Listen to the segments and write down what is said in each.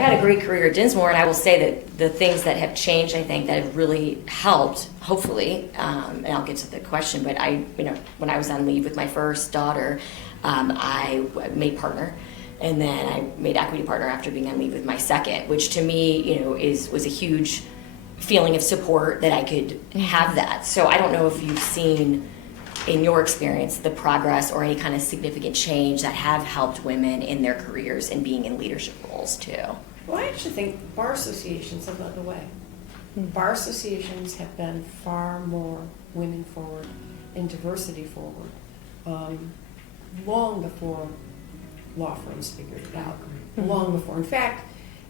had a great career at Dinsmore, and I will say that the things that have changed, I think, that have really helped, hopefully, and I'll get to the question, but when I was on leave with my first daughter, I made partner. And then I made equity partner after being on leave with my second, which to me, was a huge feeling of support that I could have that. So I don't know if you've seen, in your experience, the progress or any kind of significant change that have helped women in their careers and being in leadership roles too. Well, I actually think bar associations have led the way. Bar associations have been far more women forward and diversity forward, long before law firms figured it out. Long before. In fact,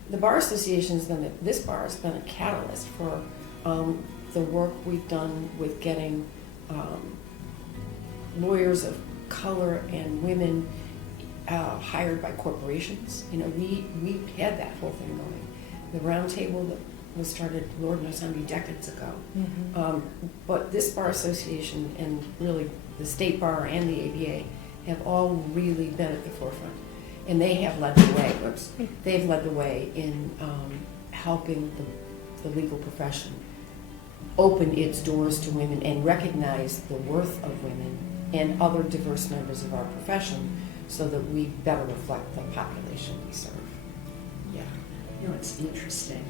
the bar association's been, this bar has been a catalyst for the work we've done with getting lawyers of color and women hired by corporations. We had that whole thing going. The round table that was started, Lord knows how many decades ago. But this bar association and really the state bar and the ABA have all really been at the forefront. And they have led the way. They've led the way in helping the legal profession open its doors to women and recognize the worth of women and other diverse members of our profession so that we better reflect the population we serve. Yeah. It's interesting.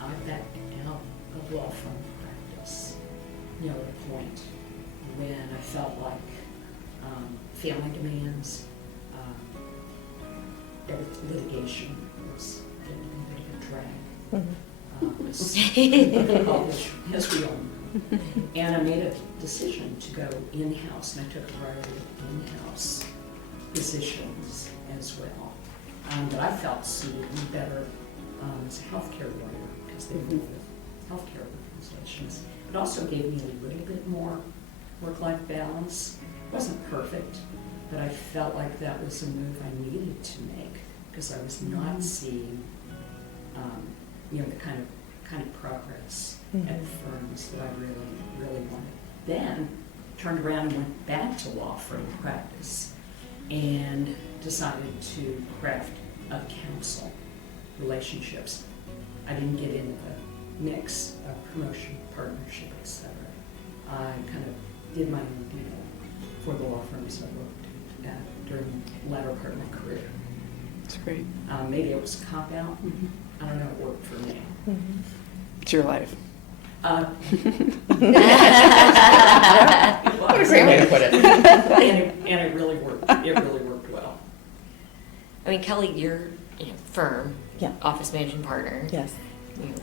I backed out of law firm practice, at a point when I felt like family demands, litigation was getting a bit of a drag. As we all know. And I made a decision to go in-house, and I took a variety of in-house positions as well. That I felt suited me better as a healthcare lawyer, because they were with healthcare organizations. It also gave me a little bit more work-life balance. It wasn't perfect, but I felt like that was a move I needed to make because I was not seeing, the kind of progress at firms that I really wanted. Then turned around and went back to law firm practice and decided to craft a counsel relationships. I didn't get into the mix of promotion, partnership, etc. I kind of did my own deal for the law firms I worked at during the latter part of my career. That's great. Maybe it was a cop-out. I don't know, it worked for me. It's your life. What a great way to put it. And it really worked. It really worked well. I mean, Kelly, your firm, Yeah. office managing partner, Yes.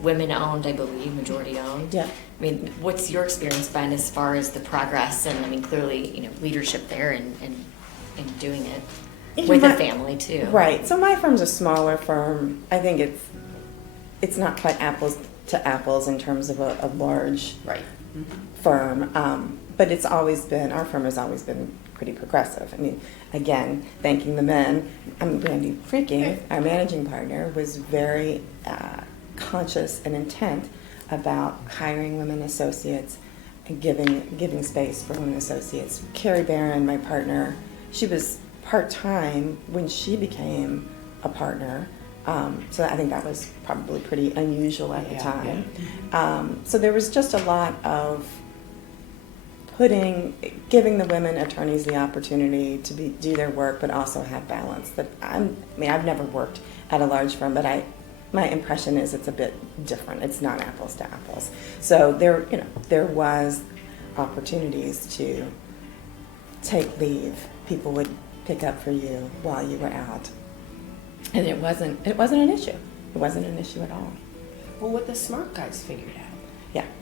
women owned, I believe, majority owned. Yeah. I mean, what's your experience been as far as the progress and, I mean, clearly, leadership there and doing it with a family too. Right. So my firm's a smaller firm. I think it's not quite apples to apples in terms of a large firm. But it's always been, our firm has always been pretty progressive. I mean, again, thanking the men. Brandy Freaking, our managing partner, was very conscious and intent about hiring women associates and giving space for women associates. Carrie Barron, my partner, she was part-time when she became a partner. So I think that was probably pretty unusual at the time. So there was just a lot of giving the women attorneys the opportunity to do their work, but also have balance. I've never worked at a large firm, but my impression is it's a bit different. It's not apples to apples. So there was opportunities to take leave. People would pick up for you while you were out. And it wasn't an issue. It wasn't an issue at all. Well, what the smart guys figured out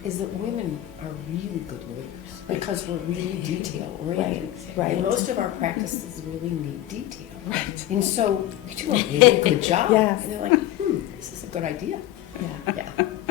is that women are really good lawyers because we're really detail oriented. Right. And most of our practices really need detail. Right. And so we do a really good job. Yes. And they're like, this is a good idea. Yeah. Yeah.